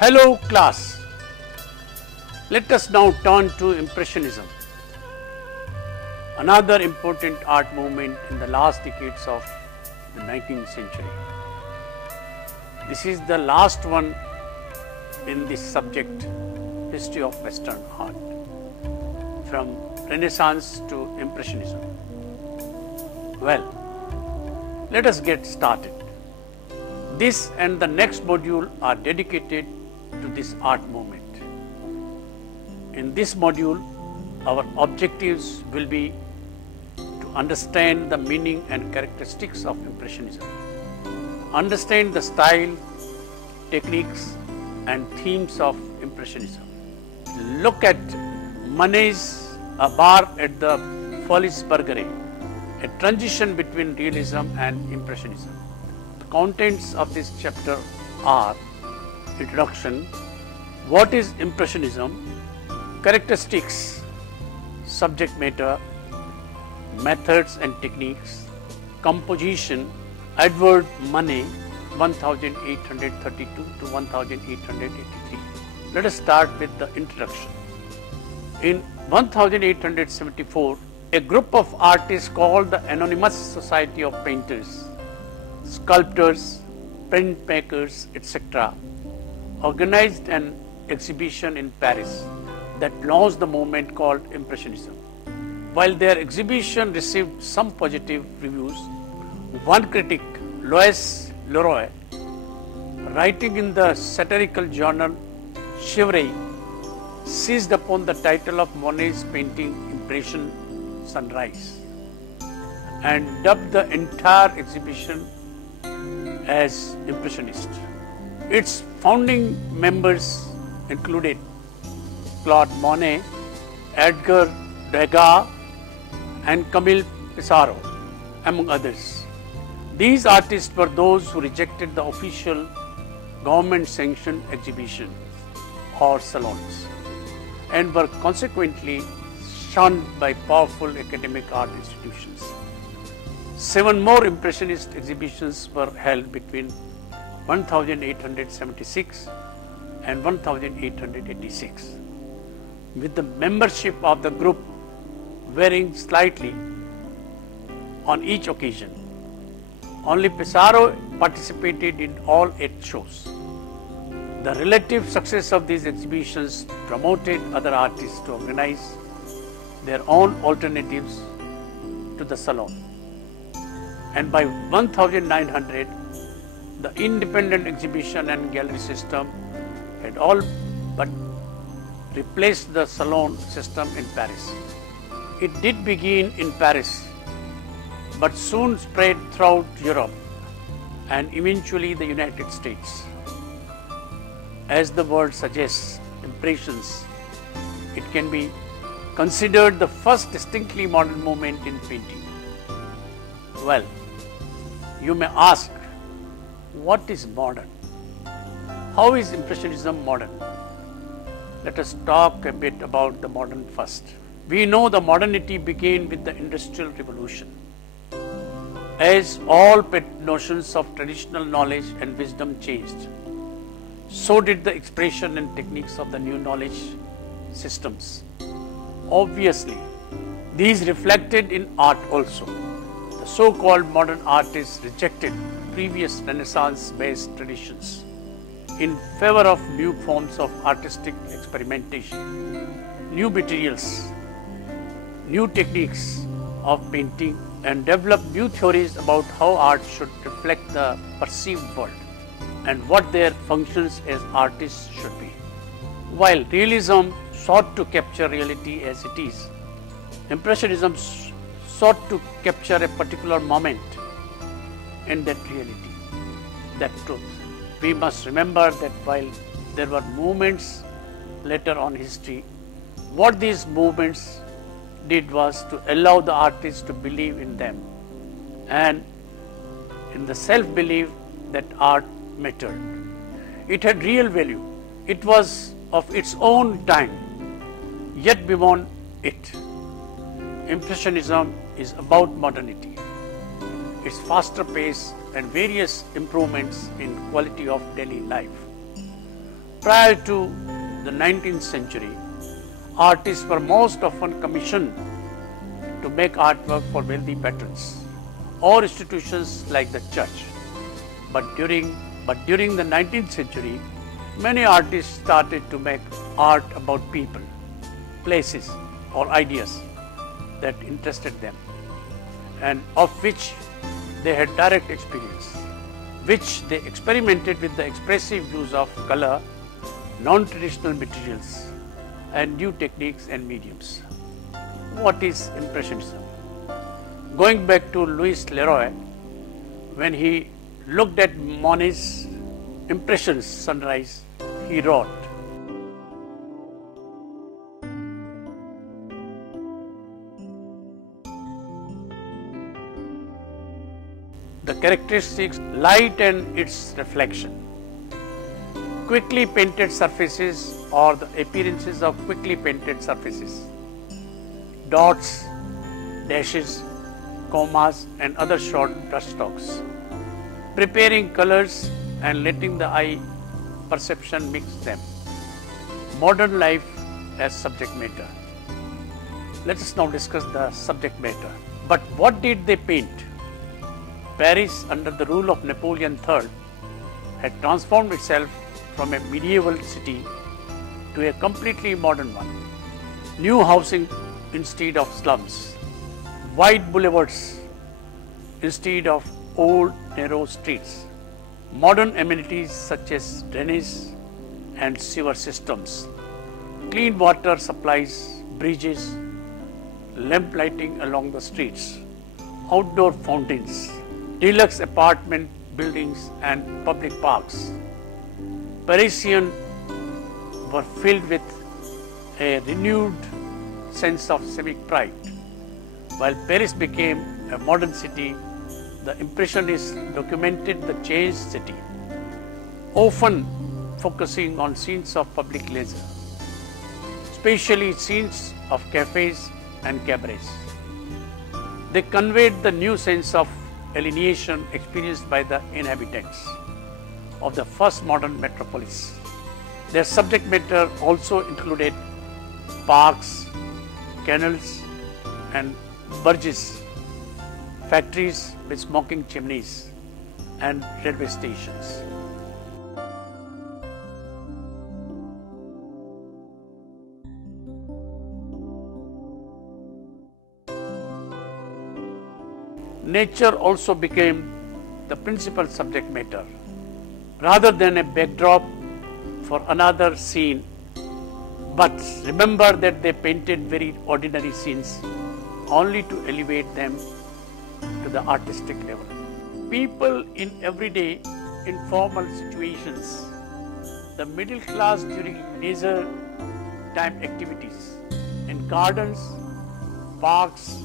Hello class, let us now turn to Impressionism, another important art movement in the last decades of the 19th century. This is the last one in this subject, history of Western art, from Renaissance to Impressionism. Well, let us get started. This and the next module are dedicated to this art movement. In this module, our objectives will be to understand the meaning and characteristics of Impressionism, understand the style, techniques and themes of Impressionism, look at Manet's A Bar at the Folies Bergeret, a transition between realism and Impressionism. The contents of this chapter are: introduction, what is Impressionism, characteristics, subject matter, methods and techniques, composition, Edward Manet 1832 to 1883. Let us start with the introduction. In 1874, a group of artists called the Anonymous Society of Painters, Sculptors, Printmakers, etc. organized an exhibition in Paris that launched the movement called Impressionism. While their exhibition received some positive reviews, one critic, Louis Leroy, writing in the satirical journal Chivalry, seized upon the title of Monet's painting Impression Sunrise and dubbed the entire exhibition as Impressionist. Its founding members included Claude Monet, Edgar Degas and Camille Pissarro, among others. These artists were those who rejected the official government-sanctioned exhibitions or salons and were consequently shunned by powerful academic art institutions. 7 more Impressionist exhibitions were held between 1876 and 1886, with the membership of the group varying slightly on each occasion. Only Pissarro participated in all 8 shows. The relative success of these exhibitions promoted other artists to organize their own alternatives to the salon. And by 1900, the independent exhibition and gallery system had all but replaced the salon system in Paris. It did begin in Paris, but soon spread throughout Europe and eventually the United States. As the word suggests, impressions, it can be considered the first distinctly modern movement in painting. Well, you may ask, what is modern? How is Impressionism modern? Let us talk a bit about the modern first. We know the modernity began with the Industrial Revolution. As all pet notions of traditional knowledge and wisdom changed, so did the expression and techniques of the new knowledge systems. Obviously, these reflected in art also. The so-called modern artists rejected previous Renaissance-based traditions in favor of new forms of artistic experimentation, new materials, new techniques of painting, and developed new theories about how art should reflect the perceived world and what their functions as artists should be. While realism sought to capture reality as it is, Impressionism sought to capture a particular moment in that reality, that truth. We must remember that while there were movements later on history, what these movements did was to allow the artists to believe in them and in the self-belief that art mattered. It had real value. It was of its own time, yet beyond it. Impressionism is about modernity, its faster pace and various improvements in quality of daily life. Prior to the 19th century, artists were most often commissioned to make artwork for wealthy patrons or institutions like the church. But during the 19th century, many artists started to make art about people, places, or ideas that interested them and of which they had direct experience, which they experimented with the expressive use of color, non-traditional materials, and new techniques and mediums. What is Impressionism? Going back to Louis Leroy, when he looked at Monet's Impressionist sunrise, he wrote, the characteristics, light and its reflection, quickly painted surfaces or the appearances of quickly painted surfaces, dots, dashes, commas and other short brushstrokes, preparing colors and letting the eye perception mix them, modern life as subject matter. Let us now discuss the subject matter. But what did they paint? Paris, under the rule of Napoleon III, had transformed itself from a medieval city to a completely modern one. New housing instead of slums, wide boulevards instead of old narrow streets, modern amenities such as drainage and sewer systems, clean water supplies, bridges, lamp lighting along the streets, outdoor fountains, deluxe apartment buildings and public parks. Parisians were filled with a renewed sense of civic pride. While Paris became a modern city, the Impressionists documented the changed city, often focusing on scenes of public leisure, especially scenes of cafes and cabarets. They conveyed the new sense of alienation experienced by the inhabitants of the first modern metropolis. Their subject matter also included parks, canals and barges, factories with smoking chimneys and railway stations. Nature also became the principal subject matter, rather than a backdrop for another scene. But remember that they painted very ordinary scenes only to elevate them to the artistic level. People in everyday informal situations, the middle class during leisure time activities, in gardens, parks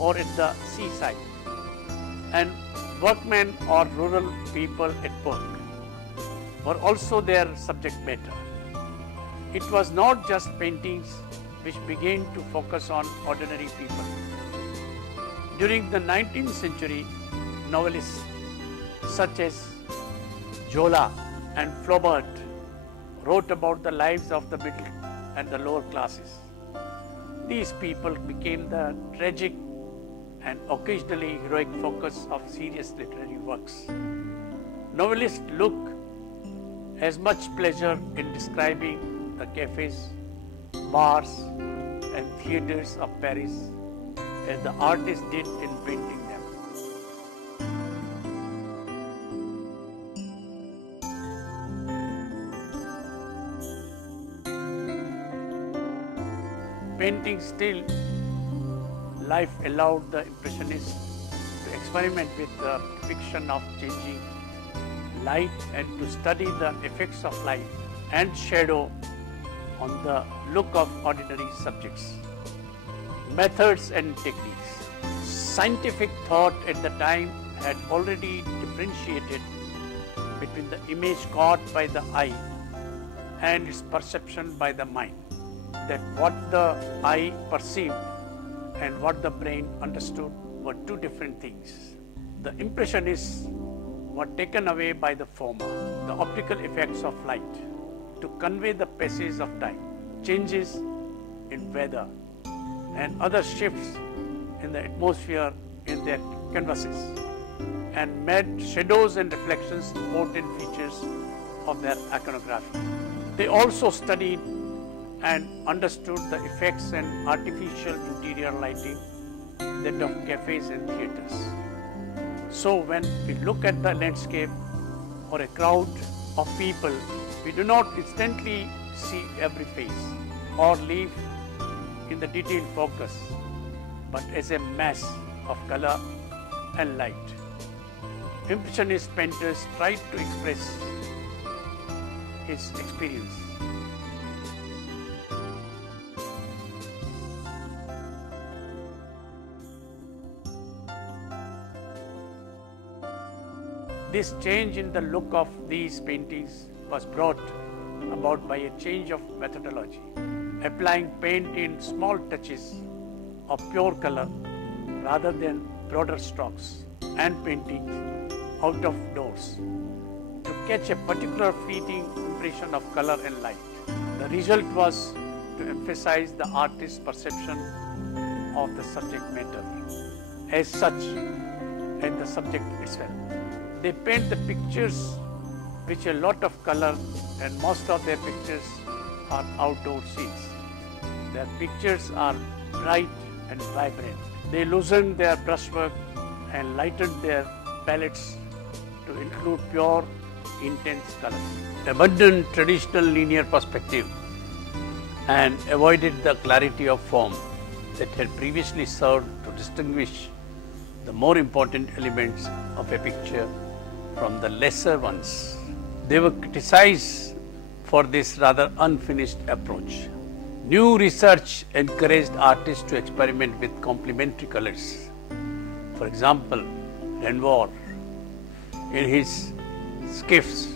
or at the seaside, and workmen or rural people at work were also their subject matter. It was not just paintings which began to focus on ordinary people. During the 19th century, novelists such as Zola and Flaubert wrote about the lives of the middle and the lower classes. These people became the tragic and occasionally heroic focus of serious literary works. Novelists look as much pleasure in describing the cafes, bars and theatres of Paris as the artist did in painting them. Painting still, life allowed the Impressionists to experiment with the fiction of changing light and to study the effects of light and shadow on the look of ordinary subjects. Methods and techniques. Scientific thought at the time had already differentiated between the image caught by the eye and its perception by the mind. That what the eye perceived and what the brain understood were two different things. The Impressionists were taken away by the former, the optical effects of light, to convey the passage of time, changes in weather, and other shifts in the atmosphere in their canvases, and made shadows and reflections important features of their iconography. They also studied and understood the effects and artificial interior lighting that of cafes and theatres. So when we look at the landscape or a crowd of people, we do not instantly see every face or live in the detailed focus, but as a mass of color and light. Impressionist painters tried to express his experience. This change in the look of these paintings was brought about by a change of methodology, applying paint in small touches of pure color rather than broader strokes, and painting out of doors to catch a particular fleeting impression of color and light. The result was to emphasize the artist's perception of the subject matter as such and the subject itself. They paint the pictures which a lot of color, and most of their pictures are outdoor scenes. Their pictures are bright and vibrant. They loosened their brushwork and lightened their palettes to include pure, intense color. Abandoned traditional linear perspective and avoided the clarity of form that had previously served to distinguish the more important elements of a picture from the lesser ones. They were criticized for this rather unfinished approach. New research encouraged artists to experiment with complementary colors. For example, Renoir, in his skiffs,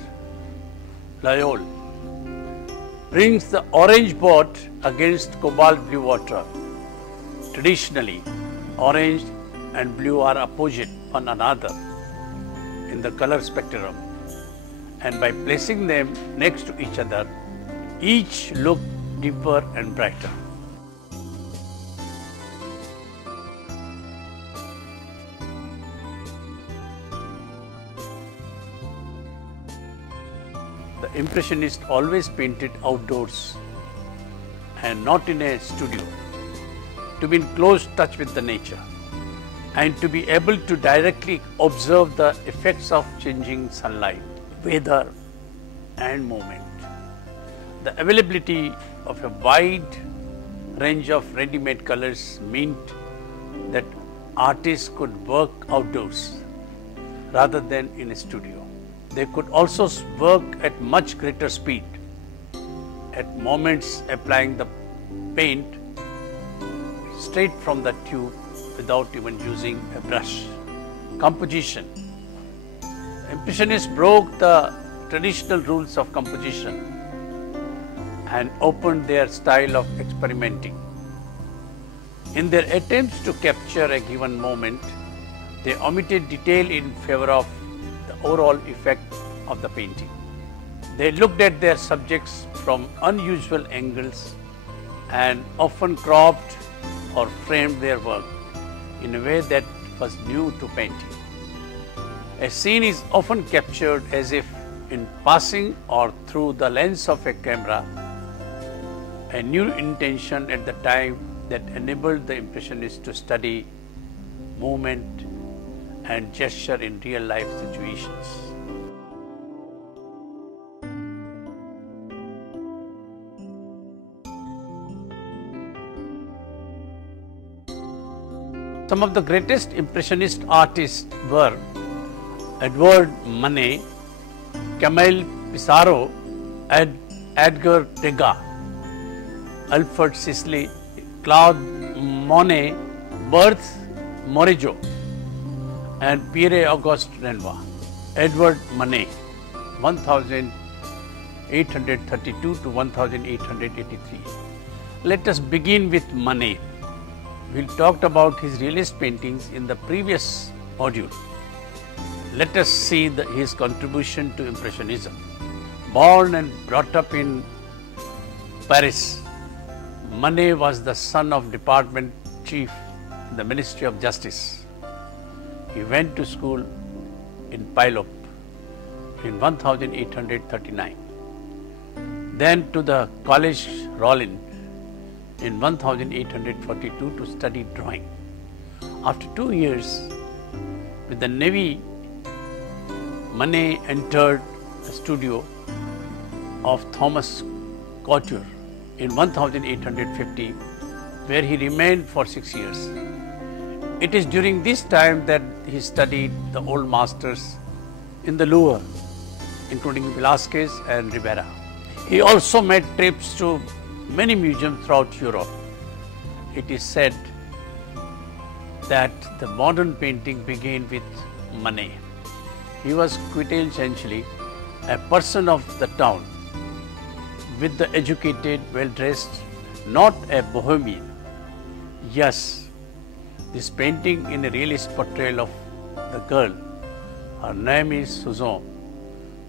Loyol, brings the orange boat against cobalt blue water. Traditionally, orange and blue are opposite one another in the color spectrum, and by placing them next to each other, each looked deeper and brighter. The Impressionists always painted outdoors and not in a studio, to be in close touch with the nature and to be able to directly observe the effects of changing sunlight, weather and movement. The availability of a wide range of ready-made colors meant that artists could work outdoors rather than in a studio. They could also work at much greater speed, at moments applying the paint straight from the tube without even using a brush. Composition. Impressionists broke the traditional rules of composition and opened their style of experimenting. In their attempts to capture a given moment, they omitted detail in favor of the overall effect of the painting. They looked at their subjects from unusual angles and often cropped or framed their work in a way that was new to painting. A scene is often captured as if in passing or through the lens of a camera, a new intention at the time that enabled the Impressionists to study movement and gesture in real life situations. Some of the greatest Impressionist artists were Edward Manet, Camille Pissarro, Edgar Degas, Alfred Sisley, Claude Monet, Berthe Morisot, and Pierre-Auguste Renoir. Edward Manet, 1832 to 1883. Let us begin with Manet. We talked about his realist paintings in the previous module. Let us see his contribution to Impressionism. Born and brought up in Paris, Manet was the son of department chief in the Ministry of Justice. He went to school in Pilop in 1839, then to the Collège Rollin in 1842 to study drawing. After 2 years with the Navy, Manet entered the studio of Thomas Couture in 1850, where he remained for 6 years. It is during this time that he studied the old masters in the Louvre, including Velázquez and Ribera. He also made trips to many museums throughout Europe. It is said that the modern painting began with Manet. He was quintessentially a person of the town, with the educated, well-dressed, not a bohemian. Yes, this painting in a realist portrayal of the girl, her name is Suzanne,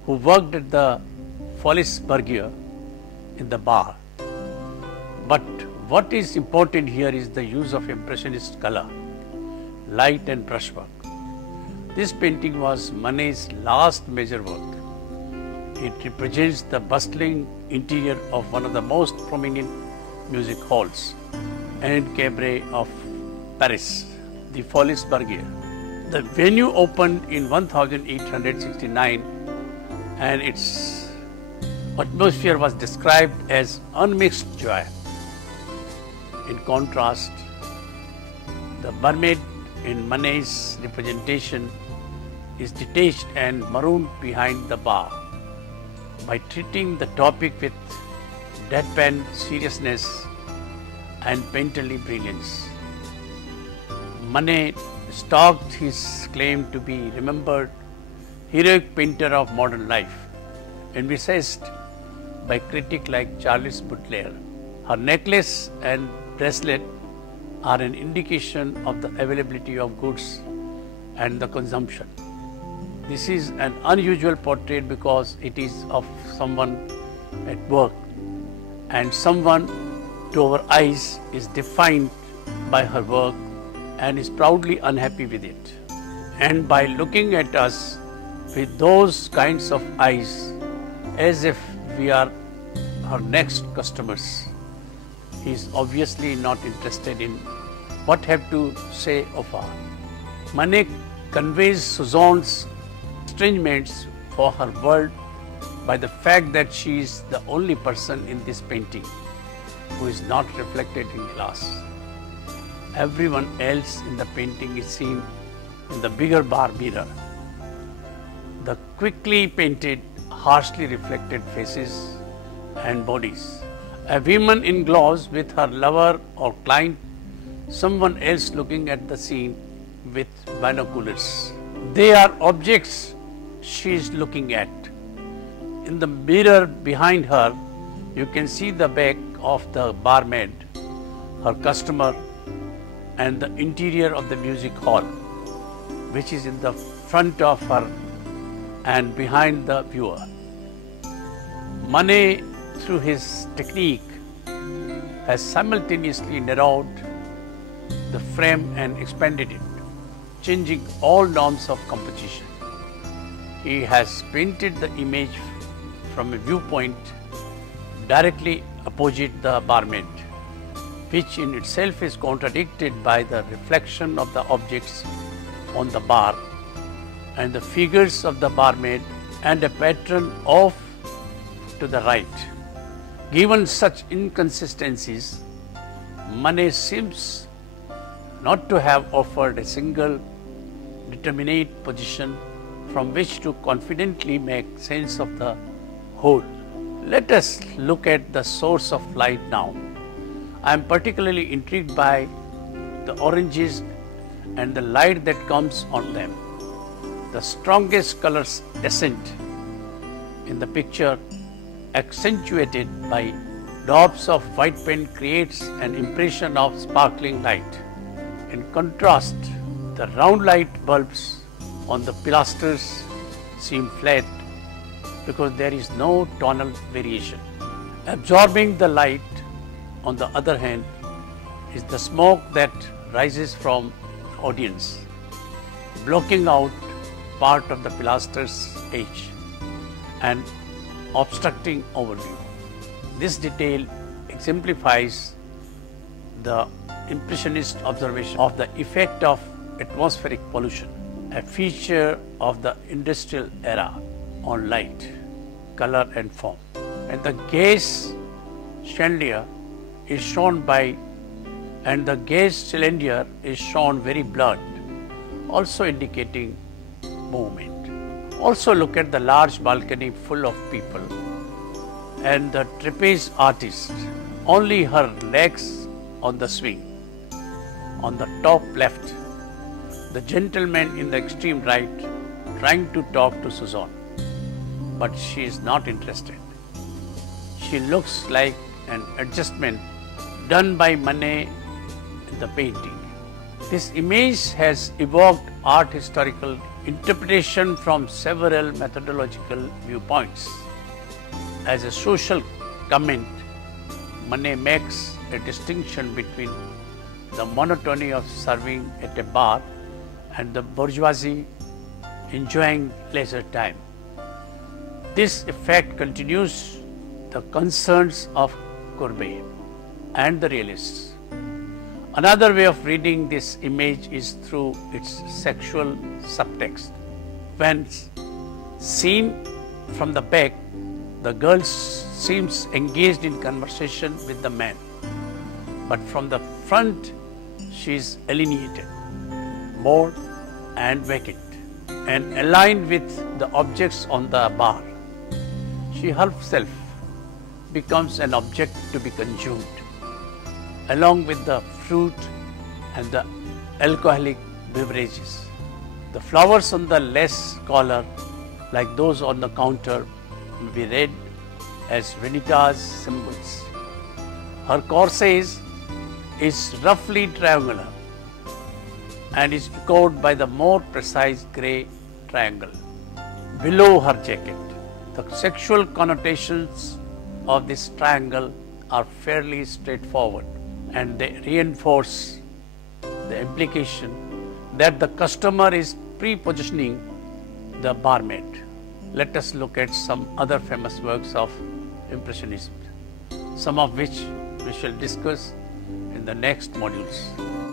who worked at the Folies Bergère in the bar. But what is important here is the use of Impressionist color, light and brushwork. This painting was Manet's last major work. It represents the bustling interior of one of the most prominent music halls and cabaret of Paris, the Folies Bergère. The venue opened in 1869 and its atmosphere was described as unmixed joy. In contrast, the barmaid in Manet's representation is detached and marooned behind the bar. By treating the topic with deadpan seriousness and painterly brilliance, Manet stalked his claim to be remembered heroic painter of modern life, envisaged by critics like Charles Baudelaire. Her necklace and bracelet are an indication of the availability of goods and the consumption. This is an unusual portrait because it is of someone at work, and someone to our eyes is defined by her work and is proudly unhappy with it. And by looking at us with those kinds of eyes, as if we are her next customers, he is obviously not interested in what have to say of her. Manet conveys Suzanne's estrangements for her world by the fact that she is the only person in this painting who is not reflected in glass. Everyone else in the painting is seen in the bigger bar mirror. The quickly painted, harshly reflected faces and bodies. A woman in gloves with her lover or client, someone else looking at the scene with binoculars. They are objects she is looking at. In the mirror behind her, you can see the back of the barmaid, her customer, and the interior of the music hall, which is in the front of her and behind the viewer. Manet, through his technique, has simultaneously narrowed the frame and expanded it, changing all norms of composition. He has painted the image from a viewpoint directly opposite the barmaid, which in itself is contradicted by the reflection of the objects on the bar and the figures of the barmaid and a pattern off to the right. Given such inconsistencies, Manet seems not to have offered a single determinate position from which to confidently make sense of the whole. Let us look at the source of light now. I am particularly intrigued by the oranges and the light that comes on them. The strongest colors ascent in the picture, accentuated by daubs of white paint, creates an impression of sparkling light. In contrast, the round light bulbs on the pilasters seem flat because there is no tonal variation. Absorbing the light, on the other hand, is the smoke that rises from the audience, blocking out part of the pilaster's edge and obstructing overview. This detail exemplifies the Impressionist observation of the effect of atmospheric pollution, a feature of the industrial era, on light, color and form. And the gaze chandelier is shown is shown very blurred, also indicating movement. Also look at the large balcony full of people and the trapeze artist, only her legs on the swing. On the top left, the gentleman in the extreme right trying to talk to Suzanne, but she is not interested. She looks like an adjustment done by Manet in the painting. This image has evoked art historical interpretation from several methodological viewpoints. As a social comment, Manet makes a distinction between the monotony of serving at a bar and the bourgeoisie enjoying leisure time. This effect continues the concerns of Courbet and the realists. Another way of reading this image is through its sexual subtext. When seen from the back, the girl seems engaged in conversation with the man, but from the front, she is alienated, bored and vacant, and aligned with the objects on the bar. She herself becomes an object to be consumed, along with the fruit and the alcoholic beverages. The flowers on the lace collar, like those on the counter, may be read as Vanitas symbols. Her corsage is roughly triangular and is echoed by the more precise grey triangle below her jacket. The sexual connotations of this triangle are fairly straightforward, and they reinforce the implication that the customer is pre-positioning the barmaid. Let us look at some other famous works of Impressionism, some of which we shall discuss in the next modules.